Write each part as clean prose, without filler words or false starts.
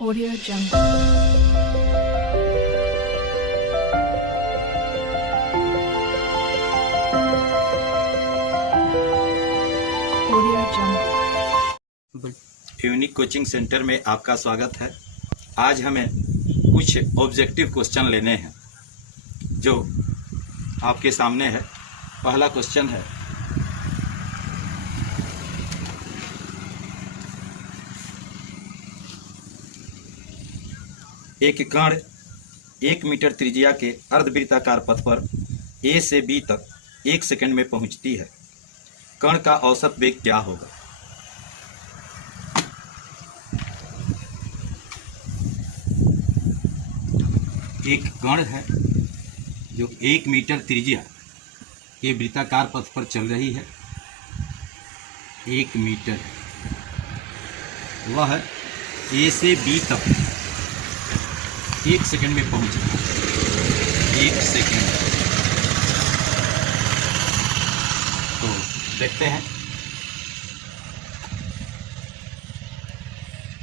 Audio Jungle. Audio Jungle. Unique coaching centre में आपका स्वागत है। आज हमें कुछ ऑब्जेक्टिव क्वेश्चन लेने हैं जो आपके सामने है। पहला क्वेश्चन है, एक कण 1 मीटर त्रिज्या के अर्धवृत्ताकार पथ पर ए से बी तक 1 सेकंड में पहुंचती है। कण का औसत वेग क्या होगा? एक कण है जो 1 मीटर त्रिज्या के वृत्ताकार पथ पर चल रही है। 1 मीटर वह ए से बी तक 1 सेकंड में पहुंचे। 1 सेकंड। तो देखते हैं,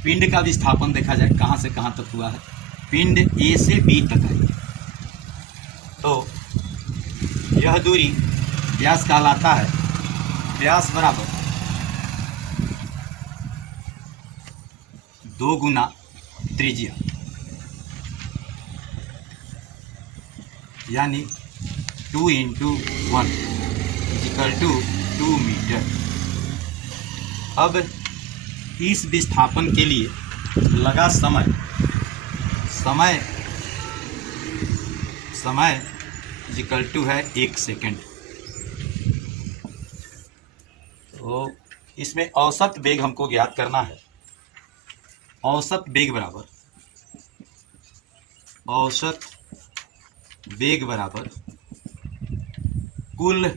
पिंड का विस्थापन देखा जाए कहां से कहां तक हुआ है। पिंड ए से बी तक है, तो यह दूरी व्यास कहलाता है। व्यास बराबर 2 गुना त्रिज्या, यानी 2 × 1 = 2 मीटर। अब इस विस्थापन के लिए लगा समय = है 1 सेकंड। तो इसमें औसत वेग हमको ज्ञात करना है। औसत वेग बराबर कुल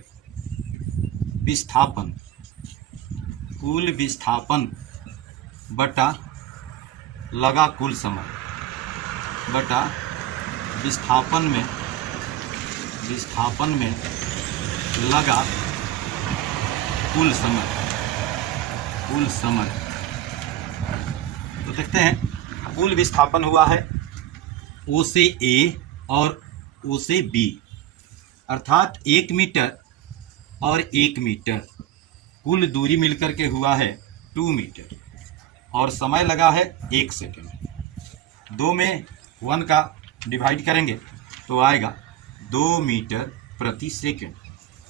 विस्थापन बटा लगा कुल समय बटा विस्थापन में लगा कुल समय। तो देखते हैं, कुल विस्थापन हुआ है O से A और O से B, अर्थात 1 मीटर और 1 मीटर, कुल दूरी मिलकर के हुआ है 2 मीटर और समय लगा है 1 सेकंड। 2 में 1 का डिवाइड करेंगे तो आएगा 2 मीटर प्रति सेकंड।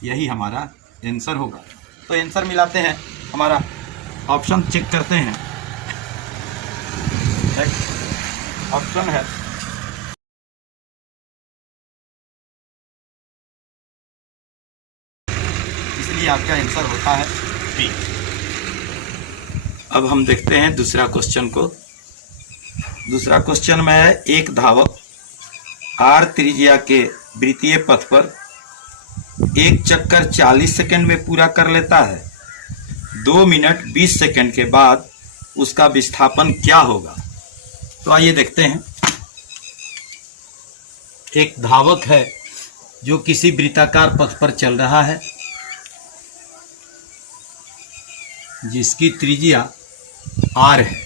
यही हमारा आंसर होगा। तो आंसर मिलाते हैं, हमारा ऑप्शन चेक करते हैं। ऑप्शन है इसलिए आपका आंसर होता है बी। अब हम देखते हैं दूसरा क्वेश्चन को। दूसरा क्वेश्चन में है, एक धावक आर त्रिज्या के वृत्तीय पथ पर एक चक्कर 40 सेकंड में पूरा कर लेता है। 2 मिनट 20 सेकंड के बाद उसका विस्थापन क्या होगा? तो आइए देखते हैं। एक धावक है जो किसी वृत्ताकार पथ पर चल रहा है, जिसकी त्रिज्या r है।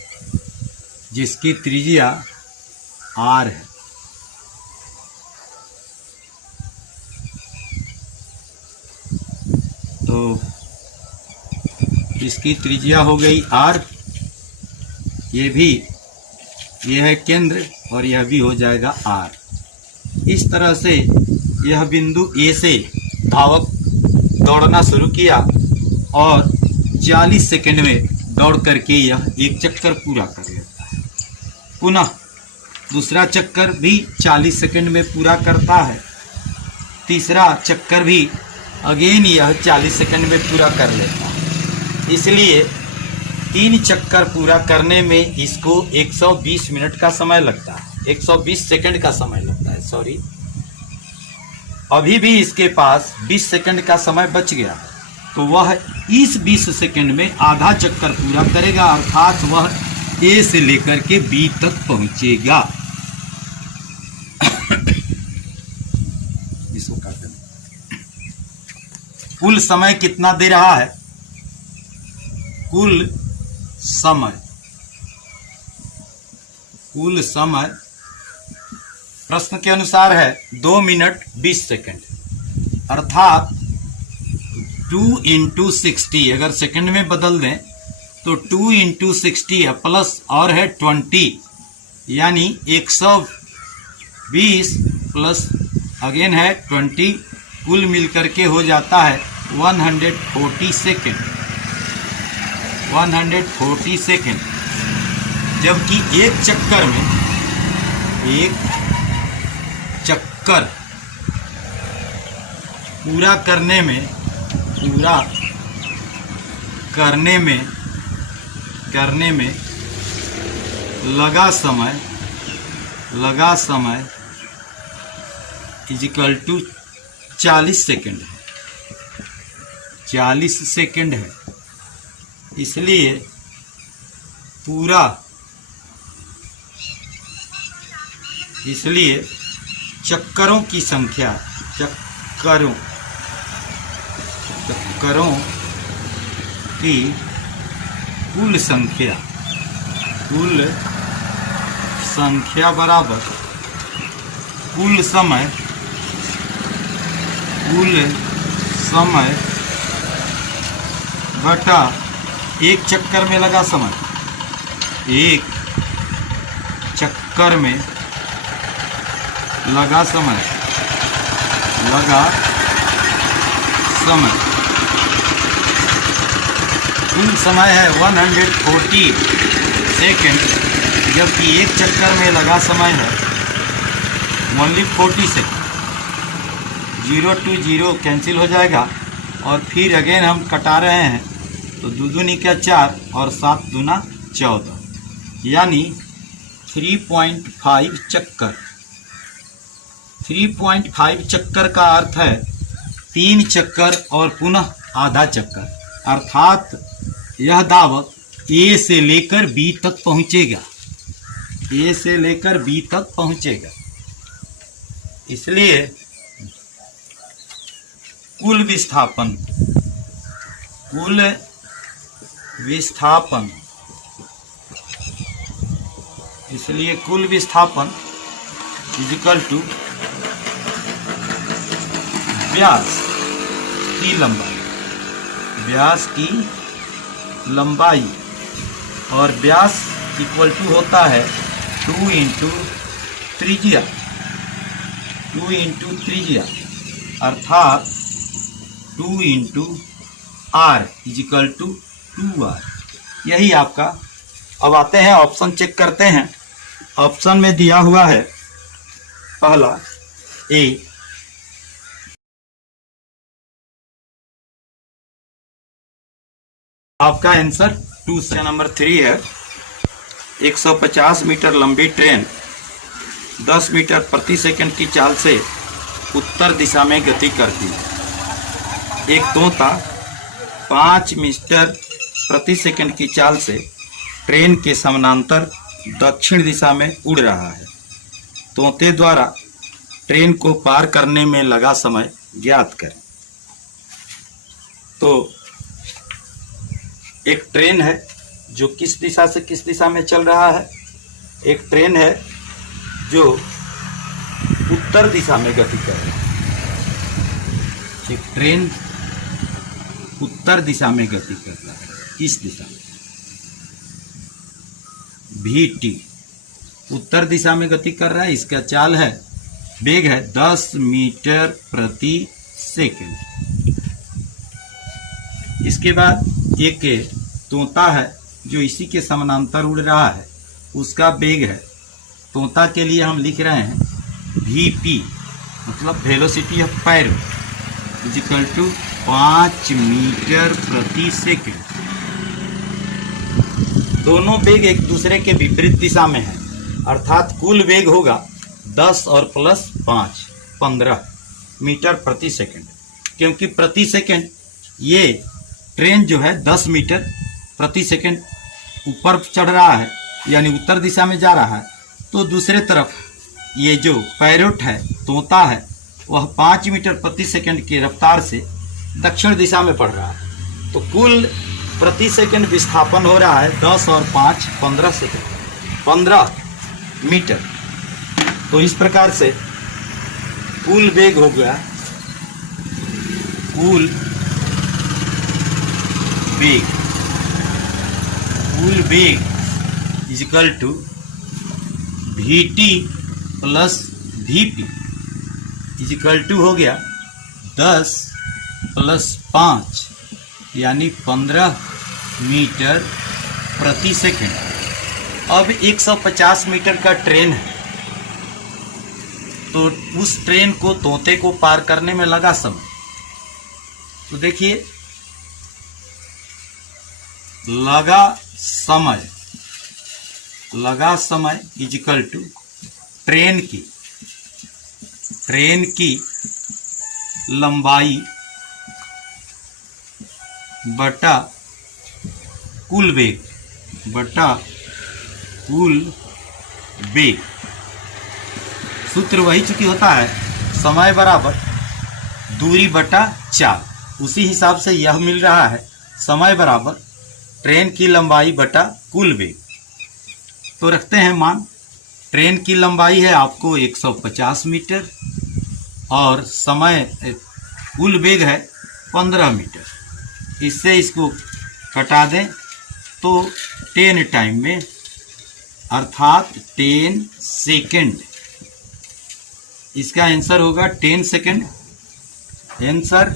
तो इसकी त्रिज्या हो गई r, ये है केंद्र और यह भी हो जाएगा r। इस तरह से यह बिंदु A से धावक दौड़ना शुरू किया और 40 सेकंड में दौड़ करके यह एक चक्कर पूरा कर लेता है। पुनः दूसरा चक्कर भी 40 सेकंड में पूरा करता है। तीसरा चक्कर भी अगेन यह 40 सेकंड में पूरा कर लेता है। इसलिए 3 चक्कर पूरा करने में इसको 120 मिनट का समय लगता है, 120 सेकंड का समय लगता है। सॉरी, अभी भी इसके पास 20 सेकंड का समय बच गया, तो वह इस 20 सेकंड में आधा चक्कर पूरा करेगा, अर्थात वह A से लेकर के B तक पहुंचेगा। इसको काट दें। कुल समय कितना दे रहा है? कुल समय कुल समय प्रश्न के अनुसार है 2 मिनट 20 सेकंड, अर्थात 2 इंटू 60, अगर सेकंड में बदल दें तो 2 इंटू 60 है, प्लस और है 20, यानी 120 प्लस अगेन है 20, कुल मिलकर के हो जाता है 140 सेकेंड। 140 सेकेंड, जबकि एक चक्कर पूरा करने में लगा समय इजिकल टू 40 सेकेंड है। 40 सेकेंड है, इसलिए चक्करों की संख्या चक्करों की कुल संख्या बराबर कुल समय बटा एक चक्कर में लगा समय। एक चक्कर में लगा समय कुल समय है 140 सेकेंड, जबकि एक चक्कर में लगा समय है ओनली 40 सेकेंड। 0 to 0 कैंसिल हो जाएगा और फिर अगेन हम कटा रहे हैं तो 2 दूनी क्या 4 और 7 दूना 14, यानी 3.5 चक्कर। 3.5 चक्कर का अर्थ है 3 चक्कर और पुनः आधा चक्कर, अर्थात यह दावक ए से लेकर बी तक पहुंचेगा। इसलिए कुल विस्थापन इजिकल टू व्यास की लंबाई, और व्यास इक्वल टू होता है 2 इंटू त्रिज्या, अर्थात 2 into are is equal to 2r। यही आपका। अब आते हैं ऑप्शन चेक करते हैं। ऑप्शन में दिया हुआ है पहला ए, आपका आंसर 2 से। नंबर 3 है 150 मीटर लंबी ट्रेन 10 मीटर प्रति सेकंड की चाल से उत्तर दिशा में गति करती है। एक तोता 5 मीटर प्रति सेकंड की चाल से ट्रेन के समानांतर दक्षिण दिशा में उड़ रहा है। तोते द्वारा ट्रेन को पार करने में लगा समय ज्ञात करें। तो एक ट्रेन है जो किस दिशा से किस दिशा में चल रहा है। एक ट्रेन है जो उत्तर दिशा में गति कर रही है। एक ट्रेन उत्तर दिशा में गति कर रहा है। किस दिशा में? VT उत्तर दिशा में गति कर रहा है। इसका चाल है, वेग है 10 मीटर प्रति सेकंड। इसके बाद एक तोता है जो इसी के समानांतर उड़ रहा है। उसका वेग है, तोता के लिए हम लिख रहे हैं VP, मतलब वेलोसिटी ऑफ पैरो इजिकल टू 5 मीटर प्रति सेकंड। दोनों वेग एक दूसरे के विपरीत दिशा में है, अर्थात कुल वेग होगा 10 और प्लस 5 15 मीटर प्रति सेकंड। क्योंकि प्रति सेकंड ये ट्रेन जो है 10 मीटर प्रति सेकंड ऊपर चढ़ रहा है, यानी उत्तर दिशा में जा रहा है, तो दूसरे तरफ ये जो पैरोट है, तोता है, वह 5 मीटर प्रति सेकंड की रफ्तार से दक्षिण दिशा में बढ़ रहा है। तो कुल प्रति सेकंड विस्थापन हो रहा है 10 और 5 15 सेकंड। 15 मीटर। तो इस प्रकार से कुल वेग हो गया, कुल वेग is equal to Vt plus Vp is equal to हो गया 10 प्लस 5 यानी 15 मीटर प्रति सेकंड। अब 150 मीटर का ट्रेन है, तो उस ट्रेन को तोते को पार करने में लगा समय। तो देखिए, लगा समय इज इक्वल टू ट्रेन की लंबाई बटा कुल वेग। सूत्र वही चूंकि होता है समय बराबर दूरी बटा चाल, उसी हिसाब से यह मिल रहा है समय बराबर ट्रेन की लंबाई बटा कुल वेग। तो रखते हैं मान, ट्रेन की लंबाई है आपको 150 मीटर और समय कुल वेग है 15 मीटर। इससे इसको कटा दें तो 10 टाइम में अर्थात 10 सेकेंड, इसका आंसर होगा 10 सेकेंड। आंसर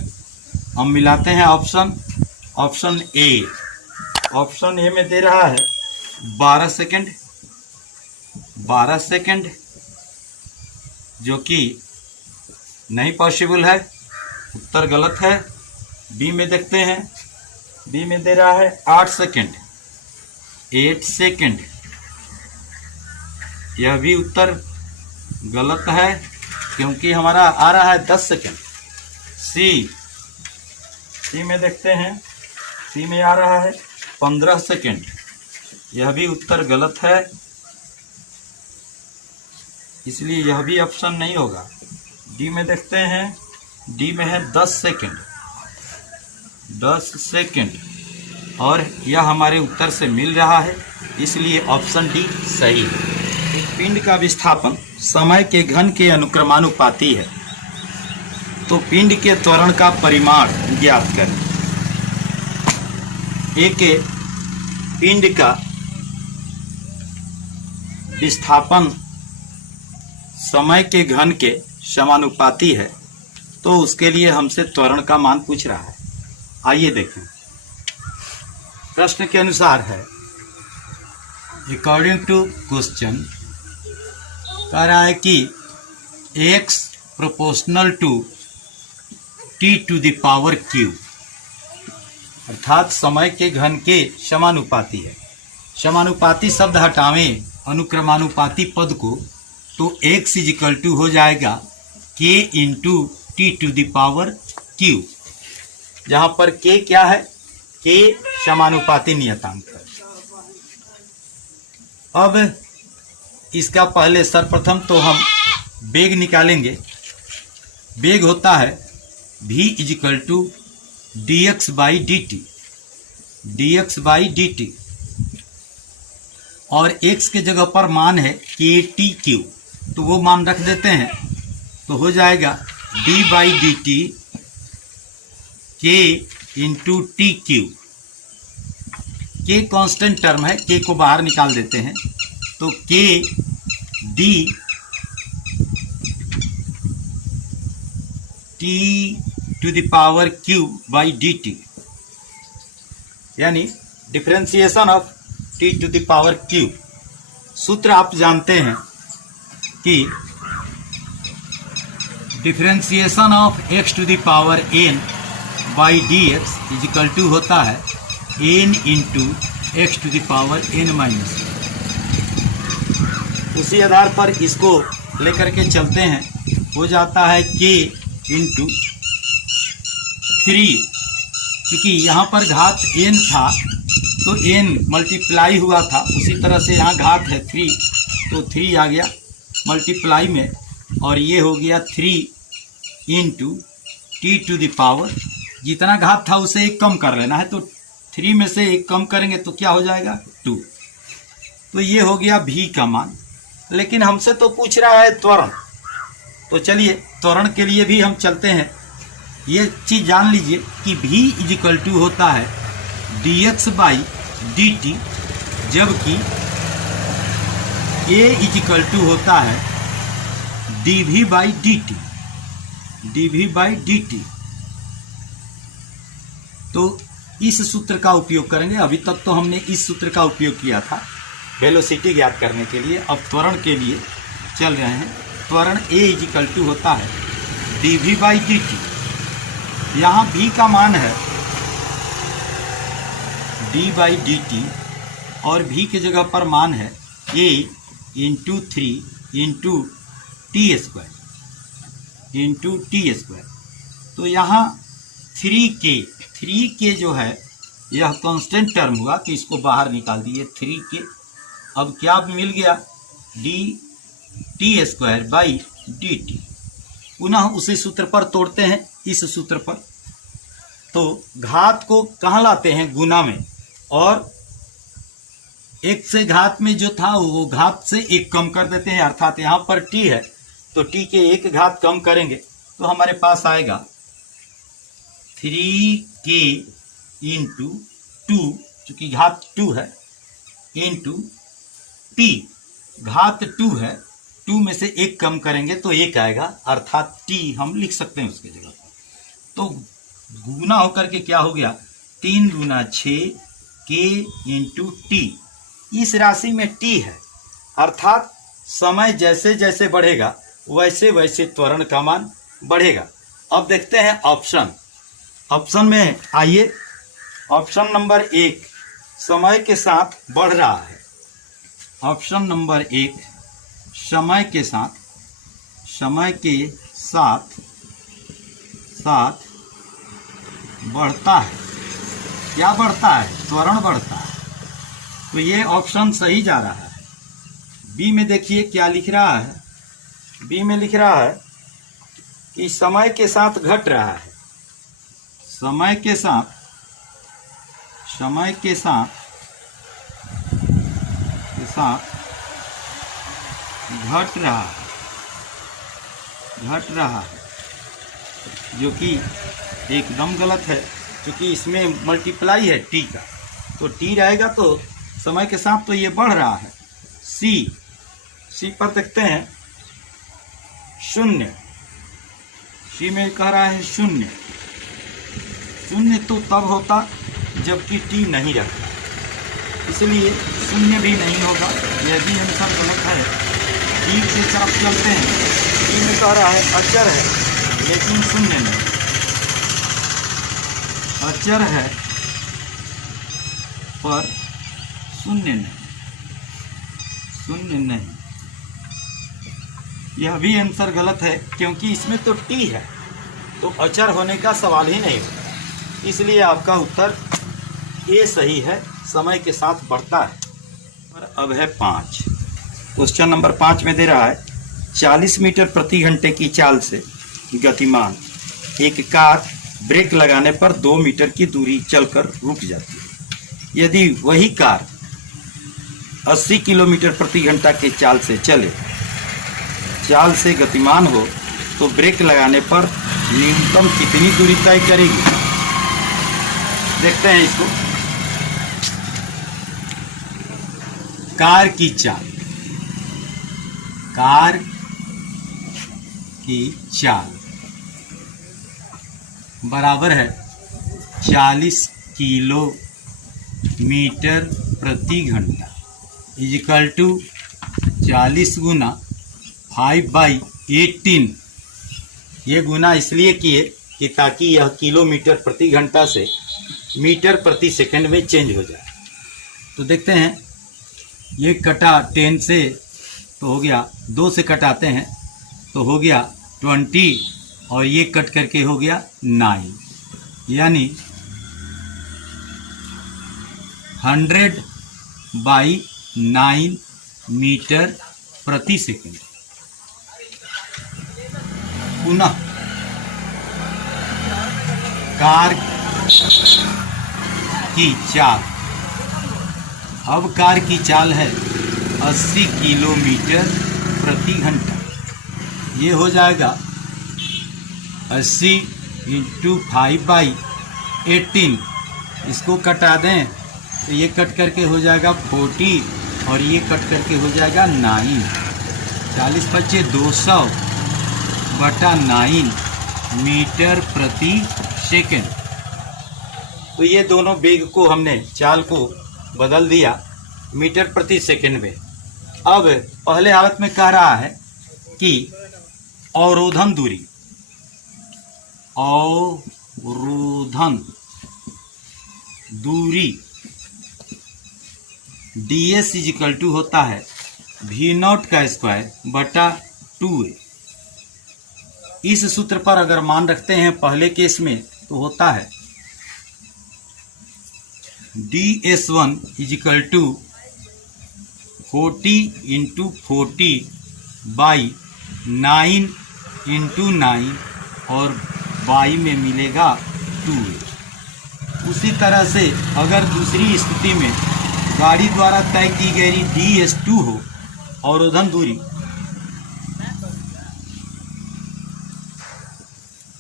हम मिलाते हैं ऑप्शन ए में दे रहा है 12 सेकेंड, जो कि नहीं पॉसिबल है, उत्तर गलत है। बी में देखते हैं, बी में दे रहा है 8 सेकेंड, यह भी उत्तर गलत है क्योंकि हमारा आ रहा है 10 सेकेंड। सी में देखते हैं, सी में आ रहा है 15 सेकेंड, यह भी उत्तर गलत है, इसलिए यह भी ऑप्शन नहीं होगा। डी में देखते हैं, डी में है 10 सेकेंड और यह हमारे उत्तर से मिल रहा है, इसलिए ऑप्शन डी सही है। एक पिंड का विस्थापन समय के घन के अनुक्रमानुपाती है, तो पिंड के त्वरण का परिमाण ज्ञात करें। एक पिंड का विस्थापन समय के घन के समानुपाती है, तो उसके लिए हमसे त्वरण का मान पूछ रहा है। आइए देखें, प्रश्न के अनुसार है, अकॉर्डिंग टू क्वेश्चन कह रहा है कि x proportional to t to the power q, अर्थात समय के घन के समानुपाती है। समानुपाती शब्द हटावें अनुक्रमानुपाती पद को, तो x इज इक्वल टू हो जाएगा k into t to the power q, जहां पर k क्या है, k समानुपाती नियतांक है। अब इसका पहले सर्वप्रथम तो हम वेग निकालेंगे। वेग होता है v is equal to dx by d t, और x के जगह पर मान है KTQ, तो वो मान रख देते हैं, तो हो जाएगा d by d T k into T Q. k constant term है, k को बाहर निकाल देते हैं, तो k d t to the power q by d t, यानी differentiation of t to the power q। सूत्र आप जानते हैं कि differentiation of x to the power n by d x is equal to होता है n into x to the power n minus. उसी आधार पर इसको लेकर के चलते हैं, हो जाता है k इंटू 3, क्योंकि यहाँ पर घात n था तो n मल्टीप्लाई हुआ था, उसी तरह से यहाँ घात है 3, तो 3 आ गया मल्टीप्लाई में, और ये हो गया 3 into t to the power, जितना घात था उसे एक कम कर लेना है, तो 3 में से एक कम करेंगे तो क्या हो जाएगा 2। तो ये हो गया v का मान। लेकिन हमसे तो पूछ रहा है त्वरण। तो चलिए त्वरण के लिए भी हम चलते हैं। ये चीज़ जान लीजिए कि v इजिकल टू होता है dx बाई dt, जबकि a इजिकल टू होता है dv by dt, dv by dt। तो इस सूत्र का उपयोग करेंगे। अभी तक तो हमने इस सूत्र का उपयोग किया था वेलोसिटी ज्ञात करने के लिए। अब त्वरण के लिए चल रहे हैं। त्वरण a इजिकल टू होता है dv बाई dt। यहाँ v का मान है d बाई डी टी और v के जगह पर मान है a into 3 into t square. तो यहाँ 3k जो है यह कांस्टेंट टर्म हुआ, तो इसको बाहर निकाल दिए 3k। अब क्या मिल गया, D T square by d T. पुनः उसी सूत्र पर तोड़ते हैं, इस सूत्र पर। तो घात को कहाँ लाते हैं, गुना में, और एक से घात में जो था वो घात से एक कम कर देते हैं। अर्थात यहाँ पर t है तो t के एक घात कम करेंगे तो हमारे पास आएगा 3k इंटू 2, चूंकि घात 2 है, इंटू t, घात 2 है, 2 में से एक कम करेंगे तो एक आएगा, अर्थात t हम लिख सकते हैं उसके जगह पर। तो गुना होकर के क्या हो गया, 3 दूना 6 k इंटू टी। इस राशि में t है, अर्थात समय जैसे जैसे बढ़ेगा वैसे वैसे त्वरण का मान बढ़ेगा। अब देखते हैं ऑप्शन में आइए। ऑप्शन नंबर 1 समय के साथ बढ़ रहा है। ऑप्शन नंबर 1 समय के साथ बढ़ता है। क्या बढ़ता है, त्वरण बढ़ता है। तो ये ऑप्शन सही जा रहा है। बी में देखिए क्या लिख रहा है, बी में लिख रहा है कि समय के साथ घट रहा है। समय के साथ घट रहा है, जो कि एकदम गलत है, क्योंकि इसमें मल्टीप्लाई है टी का, तो टी रहेगा तो समय के साथ तो ये बढ़ रहा है। सी पर देखते हैं 0, सी में कह रहा है 0 तो तब होता जबकि टी नहीं रहता, इसलिए 0 भी नहीं होगा। यह भी आंसर गलत है। टी की तरफ चलते हैं। टी में कह रहा है अचर है, लेकिन 0 नहीं, अचर है पर 0 नहीं। यह भी आंसर गलत है, क्योंकि इसमें तो टी है तो अचर होने का सवाल ही नहीं होता। इसलिए आपका उत्तर ए सही है, समय के साथ बढ़ता है। और अब है 5। क्वेश्चन नंबर 5 में दे रहा है 40 मीटर प्रति घंटे की चाल से गतिमान एक कार ब्रेक लगाने पर 2 मीटर की दूरी चलकर रुक जाती है। यदि वही कार 80 किलोमीटर प्रति घंटा के चाल से गतिमान हो तो ब्रेक लगाने पर न्यूनतम कितनी दूरी तय करेगी। देखते हैं इसको। कार की चाल बराबर है 40 किलोमीटर प्रति घंटा इजिकल टू 40 गुना 5/18। ये गुना इसलिए किए कि ताकि यह किलोमीटर प्रति घंटा से मीटर प्रति सेकंड में चेंज हो जाए। तो देखते हैं, ये कटा 10 से तो हो गया, 2 से कटाते हैं तो हो गया 20, और ये कट करके हो गया 9, यानी 100/9 मीटर प्रति सेकंड। पुनः कार की चाल, अब कार की चाल है 80 किलोमीटर प्रति घंटा। ये हो जाएगा 80 इंटू 5/18। इसको कटा दें तो ये कट करके हो जाएगा 40 और ये कट करके हो जाएगा 9। 40 बचे 200/9 मीटर प्रति सेकंड। तो ये दोनों वेग को हमने चाल को बदल दिया मीटर प्रति सेकंड में। अब पहले हालत में कह रहा है कि अवरोधन दूरी, अवरोधन दूरी ds इजिकल टू होता है v0 का स्क्वायर बटा 2a। इस सूत्र पर अगर मान रखते हैं पहले केस में तो होता है ds1 is equal to 40 into 40/9 into 9 और y में मिलेगा 2a। उसी तरह से अगर दूसरी स्थिति में गाड़ी द्वारा तय की गई ds2 हो अवरोधन दूरी,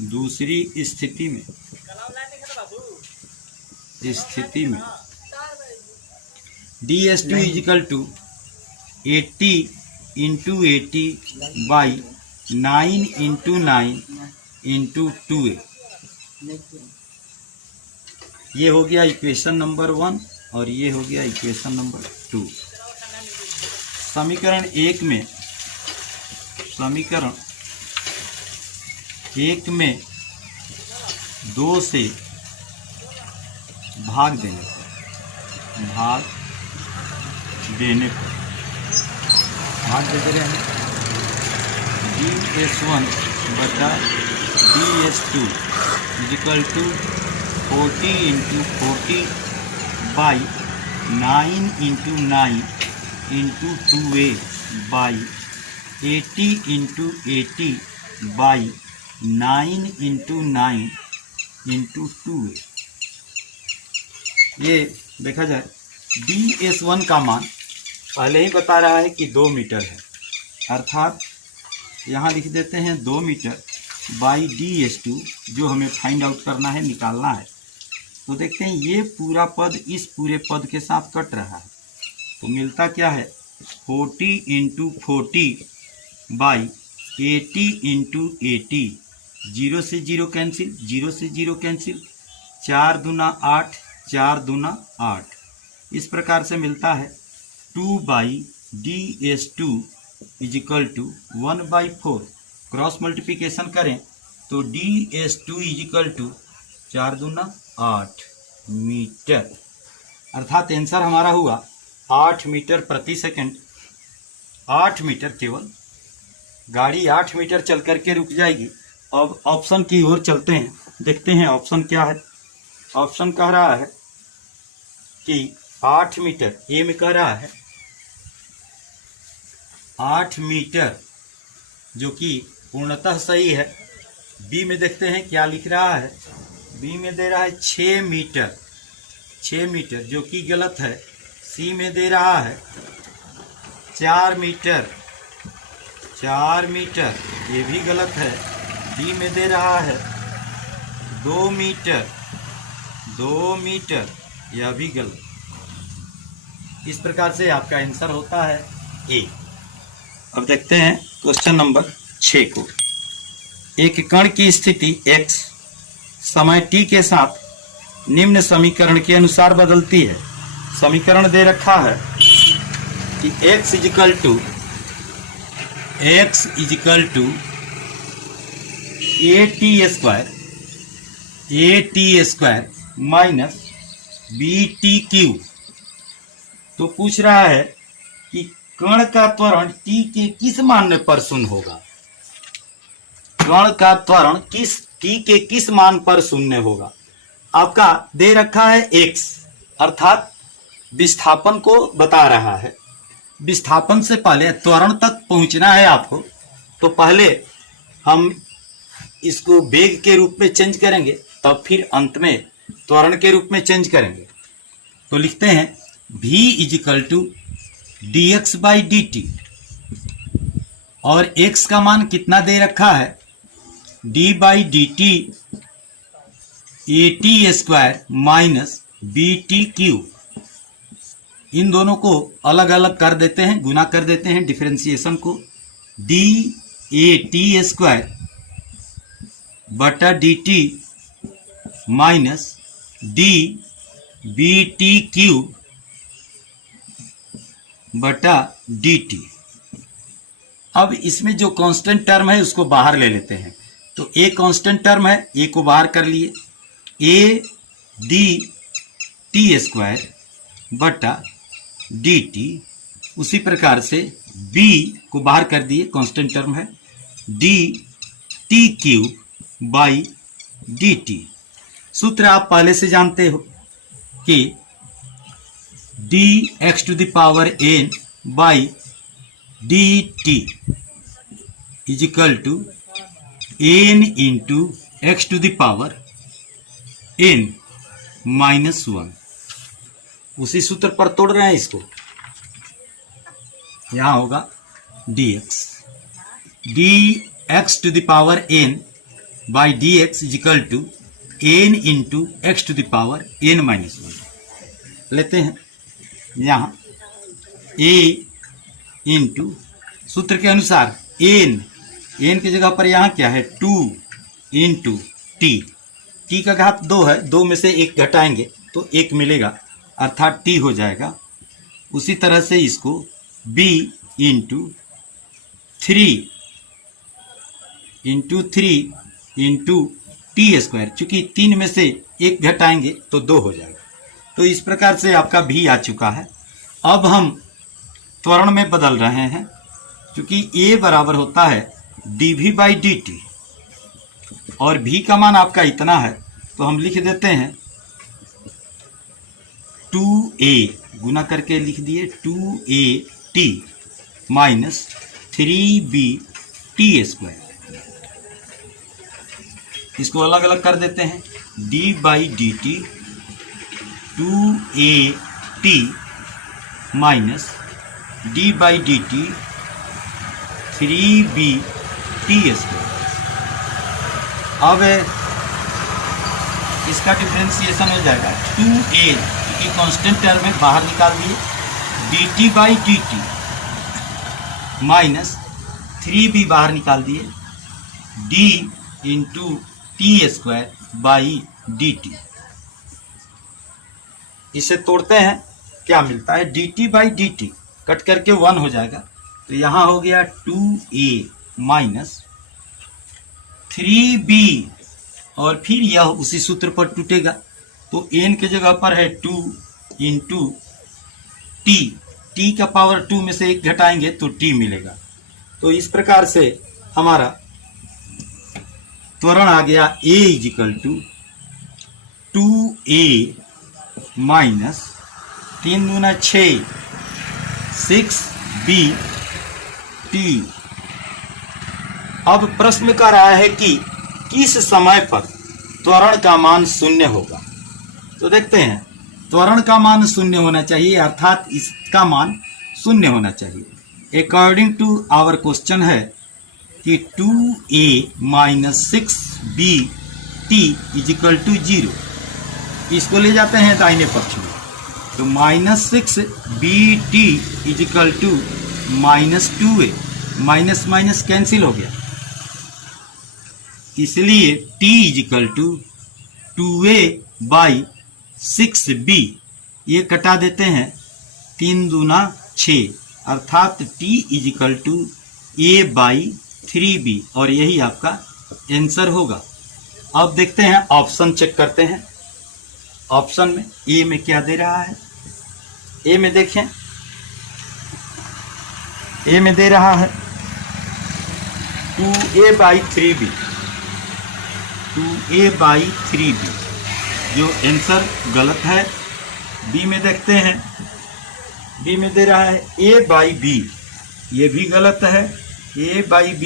दूसरी स्थिति में ds2 is equal to 80 into 80/9 into 9 into 2a। ये हो गया इक्वेशन नंबर 1 और ये हो गया इक्वेशन नंबर 2। समीकरण 1 में 2 से भाग देने पर भाग देते रहे हैं ds1 बटा ds2 is equal to 40 into 40/9 into 9 into 2a/80 into 80/9 into 9 into 2a। ये देखा जाए ds1 का मान पहले ही बता रहा है कि 2 मीटर है, अर्थात यहाँ लिख देते हैं 2 मीटर बाई ds2 जो हमें फाइंड आउट करना है, निकालना है। तो देखते हैं ये पूरा पद इस पूरे पद के साथ कट रहा है तो मिलता क्या है 40 इंटू 40/80 इंटू 80। 0 से 0 कैंसिल, 0 से 0 कैंसिल, 4 दूना 8, 4 दूना 8। इस प्रकार से मिलता है 2/ds2 is equal to 1/4। Cross multiplication करें तो ds2 इजिकल टू 4 दूना 8 मीटर, अर्थात आंसर हमारा हुआ 8 मीटर प्रति सेकंड। 8 मीटर, केवल गाड़ी 8 मीटर चल करके रुक जाएगी। अब ऑप्शन की ओर चलते हैं, देखते हैं ऑप्शन क्या है। ऑप्शन कह रहा है कि 8 मीटर, ए में कह रहा है 8 मीटर जो कि पूर्णतः सही है। बी में देखते हैं क्या लिख रहा है। बी में दे रहा है 6 मीटर, 6 मीटर जो कि गलत है। सी में दे रहा है 4 मीटर, 4 मीटर, ये भी गलत है। डी में दे रहा है 2 मीटर, 2 मीटर, यह भी गलत। इस प्रकार से आपका आंसर होता है ए। अब देखते हैं क्वेश्चन नंबर 6 को। एक कण की स्थिति x समय t के साथ निम्न समीकरण के अनुसार बदलती है। समीकरण दे रखा है कि x is equal to a square minus BT cube. तो पूछ रहा है कि कण का त्वरण t के किस मान पर शून्य होगा। कण का त्वरण t के किस मान पर शून्य होगा। आपका दे रखा है x, अर्थात विस्थापन को बता रहा है। विस्थापन से पहले त्वरण तक पहुंचना है आपको, तो पहले हम इसको वेग के रूप में चेंज करेंगे, तब फिर अंत में त्वरण के रूप में चेंज करेंगे। तो लिखते हैं v is equal to dx by dt, और x का मान कितना दे रखा है, d by dt at square minus bt cube. इन दोनों को अलग अलग कर देते हैं, गुना कर देते हैं डिफरेंशिएशन को, d at स्क्वायर बटा dt minus d bt cube बटा dt। अब इसमें जो कांस्टेंट टर्म है उसको बाहर ले लेते हैं। तो a कांस्टेंट टर्म है, a को बाहर कर लिए, a d t स्क्वायर बटा dt। उसी प्रकार से b को बाहर कर दिए, कांस्टेंट टर्म है, d t cube by dt। सूत्र आप पहले से जानते हो कि dx to the power n by dt is equal to n into x to the power n minus 1। उसी सूत्र पर तोड़ रहे हैं इसको। यहां होगा dx to the power n by dx is equal to n into x to the power n minus 1। लेते हैं यहां a इंटू सूत्र के अनुसार n की जगह पर यहां क्या है, 2 इंटू t का घात 2 है, 2 में से 1 घटाएंगे तो 1 मिलेगा, अर्थात t हो जाएगा। उसी तरह से इसको b into 3 into t square, चूंकि 3 में से 1 घटाएंगे तो 2 हो जाएगा। तो इस प्रकार से आपका भी आ चुका है। अब हम त्वरण में बदल रहे हैं, क्योंकि a बराबर होता है dv बाई dt और v का मान आपका इतना है, तो हम लिख देते हैं 2a, गुना करके लिख दिए 2at minus 3b T square. इसको अलग अलग कर देते हैं, d by d T 2at minus d by d T 3b T square. अब इसका डिफरेंशिएशन हो जाएगा 2a, क्योंकि कांस्टेंट टर्म में बाहर निकाल दिए, dt by d T minus 3b बाहर निकाल दिए, d into t square by d T. इसे तोड़ते हैं, क्या मिलता है, dt by d T cut करके 1 हो जाएगा, तो यहां हो गया 2a माइनस 3b, और फिर यह उसी सूत्र पर टूटेगा, तो n के जगह पर है 2 इंटू t का पावर 2 में से 1 घटाएंगे तो t मिलेगा। तो इस प्रकार से हमारा त्वरण आ गया a is equal to 2a minus 3 दूना 6 6b t। अब प्रश्न कर रहा है कि किस समय पर त्वरण का मान 0 होगा। तो देखते हैं, त्वरण का मान 0 होना चाहिए, अर्थात इसका मान 0 होना चाहिए। अकॉर्डिंग टू आवर क्वेश्चन है कि 2a minus 6b t is equal to 0। इसको ले जाते हैं दाहिने पक्ष में, तो minus 6b t is equal to minus 2a, minus minus cancel हो गया, इसलिए t is equal to 2a by 6b। ये कटा देते हैं, 3 दूना 6, अर्थात t is equal to a by 3b, और यही आपका आंसर होगा। अब देखते हैं, ऑप्शन चेक करते हैं। ऑप्शन में a में क्या दे रहा है, a में देखें, a में दे रहा है 2a by 3b, 2a by 3b, जो आंसर गलत है। b में देखते हैं, b में दे रहा है a बाई b, ये भी गलत है, a बाई b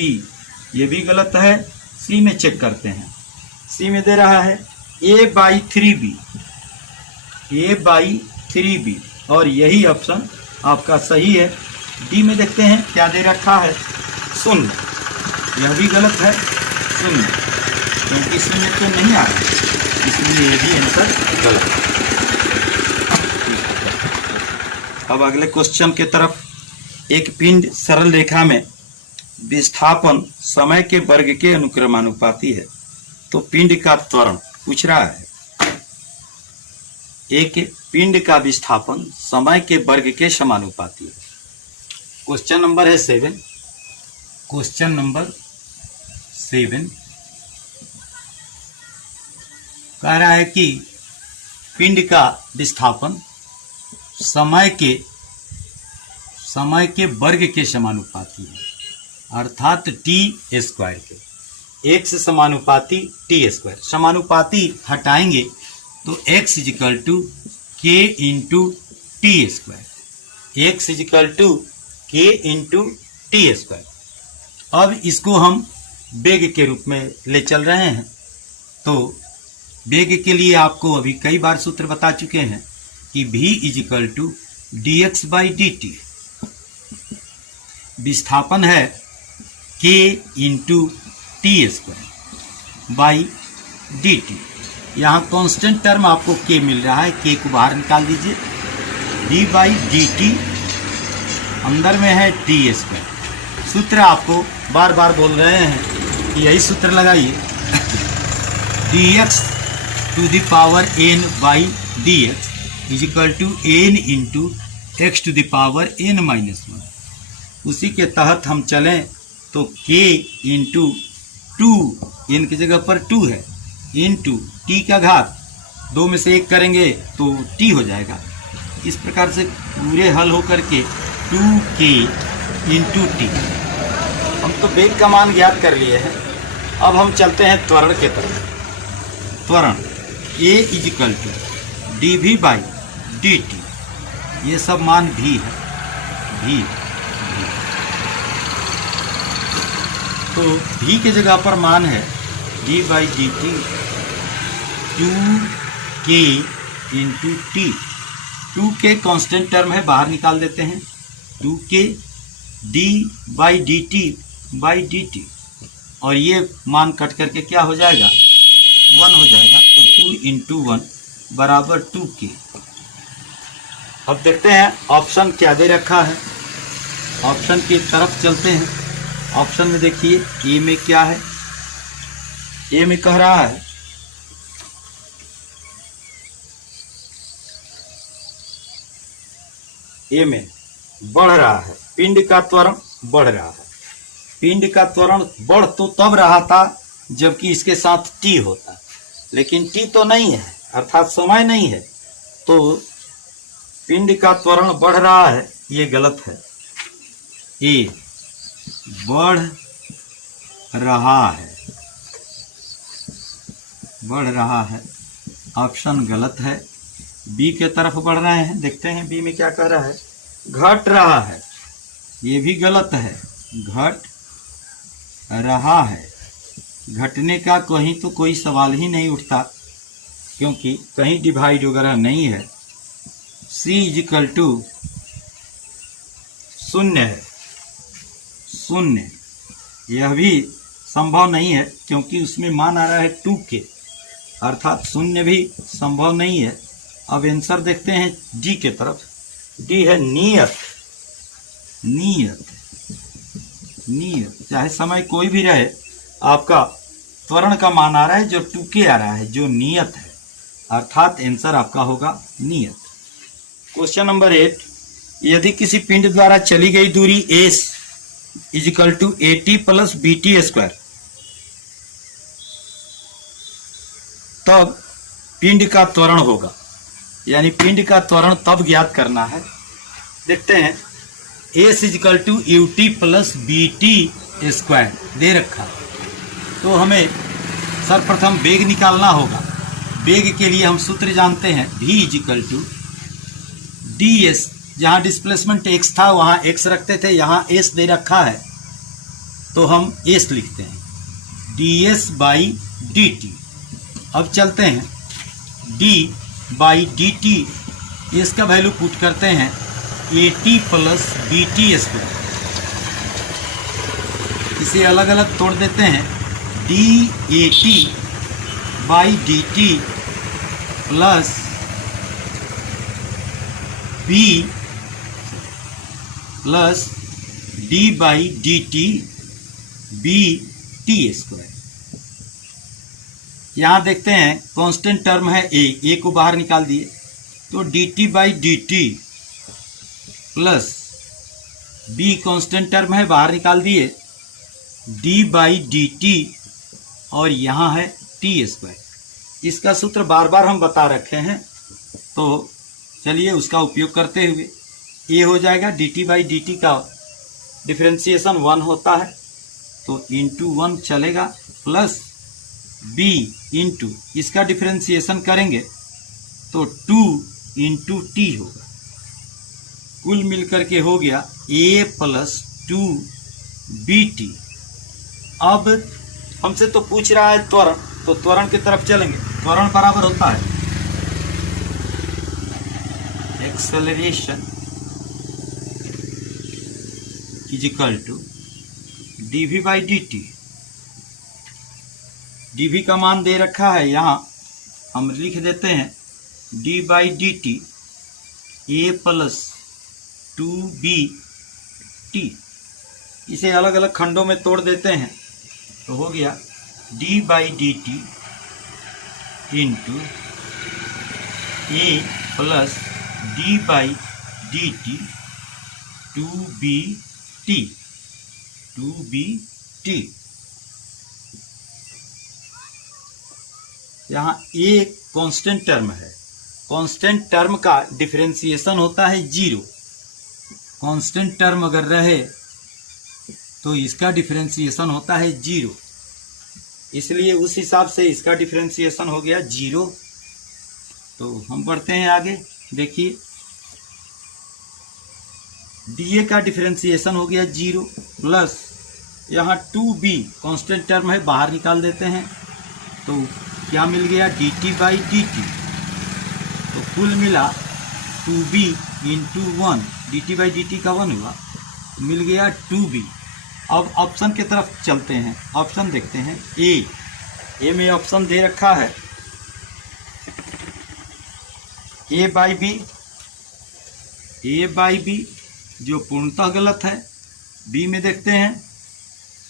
ये भी गलत है। c में चेक करते हैं, c में दे रहा है a by 3b, a by 3b, और यही ऑप्शन आपका सही है। डी में देखते हैं क्या दे रखा है, शून्य, यह भी गलत है, शून्य, क्योंकि शून्य तो नहीं आ रहा, इसलिए ये भी आंसर गलत है। अब अगले क्वेश्चन के तरफ। एक पिंड सरल रेखा में विस्थापन समय के वर्ग के अनुक्रमानुपाती है, तो पिंड का त्वरण पूछ रहा है। एक पिंड का विस्थापन समय के वर्ग के समानुपाती है। क्वेश्चन नंबर है 7। क्वेश्चन नंबर 7 कह रहा है कि पिंड का विस्थापन समय के वर्ग के समानुपाती है, अर्थात टी स्क्वायर के। एक्स समानुपाती टी स्क्वायर, समानुपाती हटाएंगे तो x is equal to k into t square, x is equal to k into t square. अब इसको हम वेग के रूप में ले चल रहे हैं, तो वेग के लिए आपको अभी कई बार सूत्र बता चुके हैं कि v is equal to d x by d t. विस्थापन है k into t square by d t. यहाँ कॉन्स्टेंट टर्म आपको k मिल रहा है, k को बाहर निकाल दीजिए, d बाई डी टी, अंदर में है टी स्क्वायर। सूत्र आपको बार बार बोल रहे हैं कि यही सूत्र लगाइए, d x to the power n by d x is equal to n into x to the power n minus 1। उसी के तहत हम चलें तो k इंटू 2, n की जगह पर 2 है, इंटू t का घात 2 में से 1 करेंगे तो t हो जाएगा। इस प्रकार से पूरे हल होकर के 2k इंटू टी। हम तो वेग का मान ज्ञात कर लिए हैं। अब हम चलते हैं त्वरण के तरफ। त्वरण a is equal to d v by d t, ये सब मान भी है, भी। तो v के जगह पर मान है d by d T 2k into T. 2k constant term है, बाहर निकाल देते हैं, 2k d by d T by d t, और ये मान कट करके क्या हो जाएगा, 1 हो जाएगा। तो 2 इंटू 1 बराबर 2k। अब देखते हैं ऑप्शन क्या दे रखा है, ऑप्शन की तरफ चलते हैं। ऑप्शन में देखिए ए में क्या है, ए में कह रहा है ए में बढ़ रहा है, पिंड का त्वरण बढ़ रहा है। पिंड का त्वरण बढ़ तो तब रहा था जबकि इसके साथ टी होता, लेकिन टी तो नहीं है, अर्थात समय नहीं है, तो पिंड का त्वरण बढ़ रहा है, ये गलत है। ए बढ़ रहा है, बढ़ रहा है, ऑप्शन गलत है। बी के तरफ बढ़ रहे हैं, देखते हैं बी में क्या कह रहा है, घट रहा है, ये भी गलत है, घट रहा है। घटने का कहीं तो कोई सवाल ही नहीं उठता, क्योंकि कहीं डिवाइड वगैरह नहीं है। सी इजिकल टू 0 है, 0, यह भी संभव नहीं है, क्योंकि उसमें मान आ रहा है 2k, अर्थात 0 भी संभव नहीं है। अब आंसर देखते हैं डी के तरफ। डी है नियत, नियत, नियत, चाहे समय कोई भी रहे, आपका त्वरण का मान आ रहा है जो 2k आ रहा है, जो नियत है, अर्थात आंसर आपका होगा नियत। क्वेश्चन नंबर 8, यदि किसी पिंड द्वारा चली गई दूरी s is equal to AT plus BT square, तब पिंड का त्वरण होगा, यानी पिंड का त्वरण तब ज्ञात करना है। देखते हैं s is equal to UT plus BT square दे रखा, तो हमें सर्वप्रथम वेग निकालना होगा। वेग के लिए हम सूत्र जानते हैं, v इजिकल टू ds, जहाँ डिस्प्लेसमेंट x था वहाँ x रखते थे, यहाँ s दे रखा है तो हम s लिखते हैं, ds बाई डी टी। अब चलते हैं d by d T, s का वैल्यू पुट करते हैं AT प्लस BT स्क्वायर। इसे अलग अलग तोड़ देते हैं। DAT by DT plus B plus D by DT BT square. यहाँ देखते हैं कांस्टेंट टर्म है ए को बाहर निकाल दिए तो DT by DT plus B constant term है बाहर निकाल दिए D बाई DT और यहाँ है T स्क्वायर। इसका सूत्र बार बार हम बता रखे हैं तो चलिए उसका उपयोग करते हुए ये हो जाएगा DT बाई DT का डिफरेंशिएशन 1 होता है तो इंटू 1 चलेगा प्लस B इंटू इसका डिफरेंशिएशन करेंगे तो 2 इंटू T होगा। कुल मिलकर के हो गया A प्लस 2BT। अब हमसे तो पूछ रहा है त्वरण, तो त्वरण की तरफ चलेंगे। त्वरण बराबर होता है acceleration is equal to dv by dt। dv का मान दे रखा है, यहाँ हम लिख देते हैं d by d T A plus 2bt। इसे अलग अलग खंडों में तोड़ देते हैं तो हो गया d by d T into A plus d by d T 2bt। यहाँ ए कांस्टेंट टर्म है। कांस्टेंट टर्म का डिफरेंशिएशन होता है 0। कांस्टेंट टर्म अगर रहे तो इसका डिफरेंशिएशन होता है 0, इसलिए उस हिसाब से इसका डिफरेंशिएशन हो गया 0। तो हम बढ़ते हैं आगे। देखिए डीए का डिफरेंशिएशन हो गया 0 प्लस यहाँ 2b कांस्टेंट टर्म है बाहर निकाल देते हैं तो क्या मिल गया dt बाई dt। तो कुल मिला 2b into 1 dt by dt का 1 हुआ, मिल गया 2b। अब ऑप्शन की तरफ चलते हैं। ऑप्शन देखते हैं ए में ऑप्शन दे रखा है a बाई बी जो पूर्णतः गलत है। बी में देखते हैं,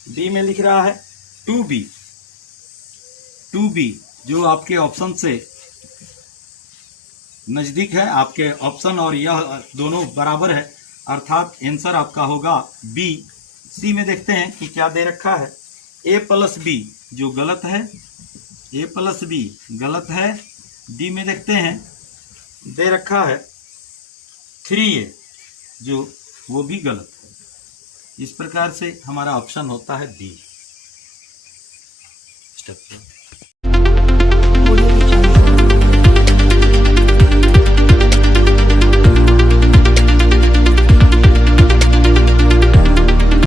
बी में लिख रहा है 2b जो आपके ऑप्शन से नज़दीक है। आपके ऑप्शन और यह दोनों बराबर है, अर्थात आंसर आपका होगा बी। सी में देखते हैं कि क्या दे रखा है a प्लस बी जो गलत है, a प्लस बी गलत है। डी में देखते हैं दे रखा है 3a जो वो भी गलत है। इस प्रकार से हमारा ऑप्शन होता है बी। स्टेप